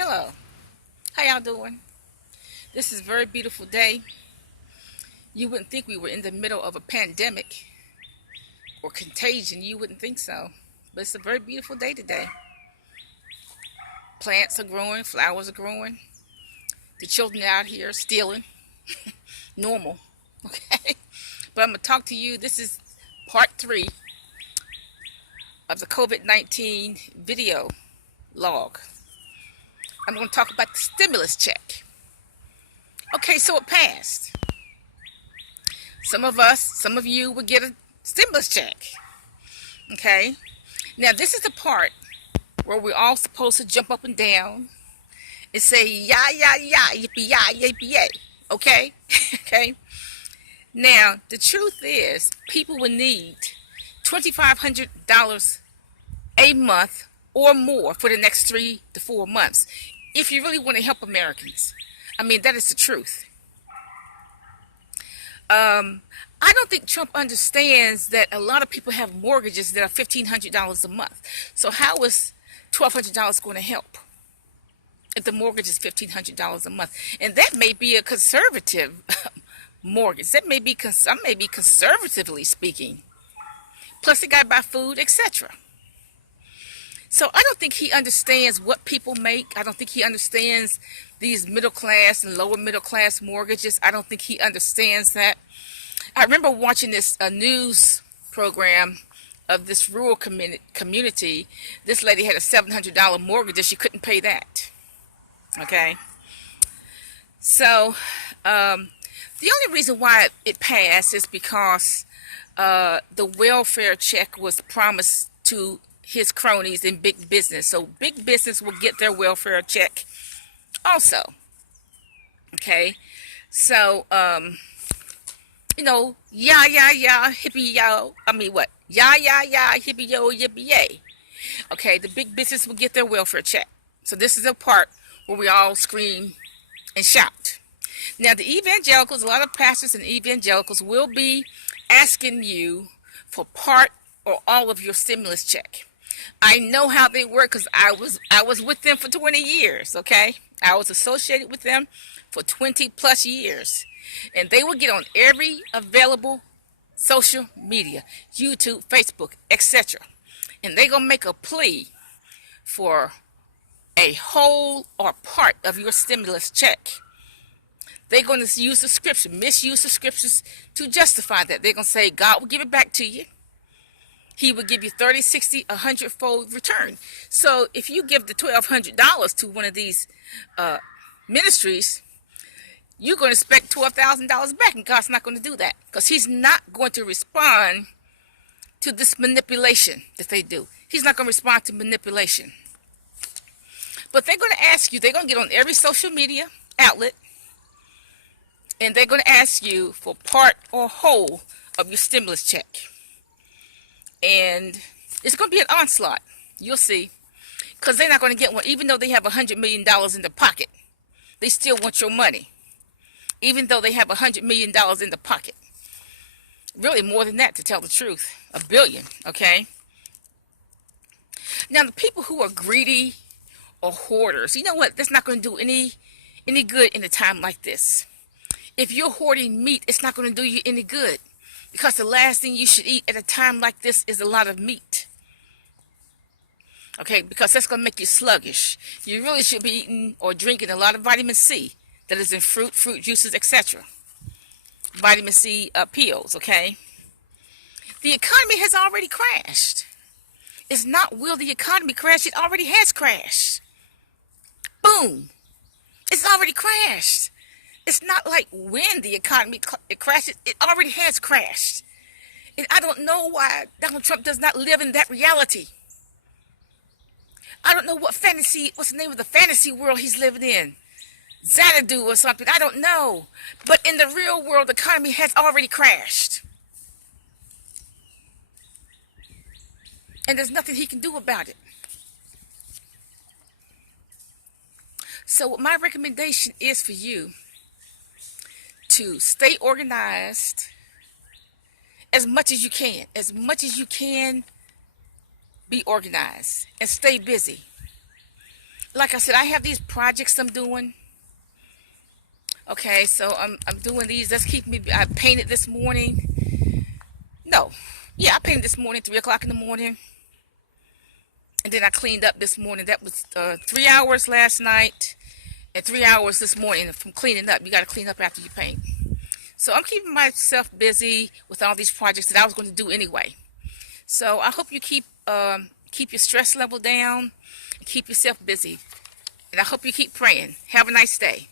Hello, how y'all doing? This is a very beautiful day. You wouldn't think we were in the middle of a pandemic or contagion. You wouldn't think so. But it's a very beautiful day today. Plants are growing, flowers are growing. The children out here stealing. Normal. Okay? But I'm going to talk to you. This is part 3 of the COVID-19 video log. I'm going to talk about the stimulus check. Okay, so it passed. Some of you will get a stimulus check. Okay? Now, this is the part where we're all supposed to jump up and down and say, yah, yah, yah, yippee, yah, yippee, yay. Okay? Okay? Now, the truth is, people will need $2,500 a month or more for the next 3 to 4 months if you really want to help Americans. I mean, that is the truth. I don't think Trump understands that a lot of people have mortgages that are $1,500 a month. So how is $1,200 going to help if the mortgage is $1,500 a month? And that may be a conservative mortgage. That may be conservatively speaking. Plus, they got to buy food, etc. So I don't think he understands what people make. I don't think he understands these middle class and lower middle class mortgages. I don't think he understands that. I remember watching this news program of this rural community. This lady had a $700 mortgage and she couldn't pay that. Okay. So the only reason why it passed is because the welfare check was promised to his cronies in big business. So big business will get their welfare check also. Okay. So, yah, yah, yah, hippie, yo. I mean, what? Yah, yah, yah, hippie, yo, yippee, yay. Okay, the big business will get their welfare check. So this is a part where we all scream and shout. Now, the evangelicals, a lot of pastors and evangelicals will be asking you for part or all of your stimulus check. I know how they work because I was with them for 20 years, okay? I was associated with them for 20 plus years. And they will get on every available social media, YouTube, Facebook, etc. And they're going to make a plea for a whole or part of your stimulus check. They're going to use the scripture, misuse the scriptures to justify that. They're going to say, God will give it back to you. He will give you 30, 60, 100-fold return. So if you give the $1,200 to one of these ministries, you're going to expect $12,000 back, and God's not going to do that because he's not going to respond to this manipulation that they do. He's not going to respond to manipulation. But they're going to ask you, they're going to get on every social media outlet, and they're going to ask you for part or whole of your stimulus check. And it's going to be an onslaught. You'll see. Because they're not going to get one. Even though they have $100 million in their pocket, they still want your money. Even though they have $100 million in the pocket. Really more than that, to tell the truth. $1 billion, okay? Now, the people who are greedy or hoarders, you know what? That's not going to do any good in a time like this. If you're hoarding meat, it's not going to do you any good. Because the last thing you should eat at a time like this is a lot of meat. Okay, because that's going to make you sluggish. You really should be eating or drinking a lot of vitamin C that is in fruit juices, etc. Vitamin C pills, okay? The economy has already crashed. It's not will the economy crash, it already has crashed. Boom. It's already crashed. It's not like when the economy crashes, it already has crashed. And I don't know why Donald Trump does not live in that reality. I don't know what's the name of the fantasy world he's living in. Xanadu or something, I don't know. But in the real world, the economy has already crashed. And there's nothing he can do about it. So my recommendation is for you to stay organized as much as you can. As much as you can, be organized and stay busy. like I said, I have these projects I'm doing. Okay, so I'm doing these. That's keeping me. I painted this morning. No, yeah, I painted this morning, 3 o'clock in the morning, and then I cleaned up this morning. That was 3 hours last night and 3 hours this morning from cleaning up. You got to clean up after you paint. So I'm keeping myself busy with all these projects that I was going to do anyway. So I hope you keep your stress level down and keep yourself busy. And I hope you keep praying. Have a nice day.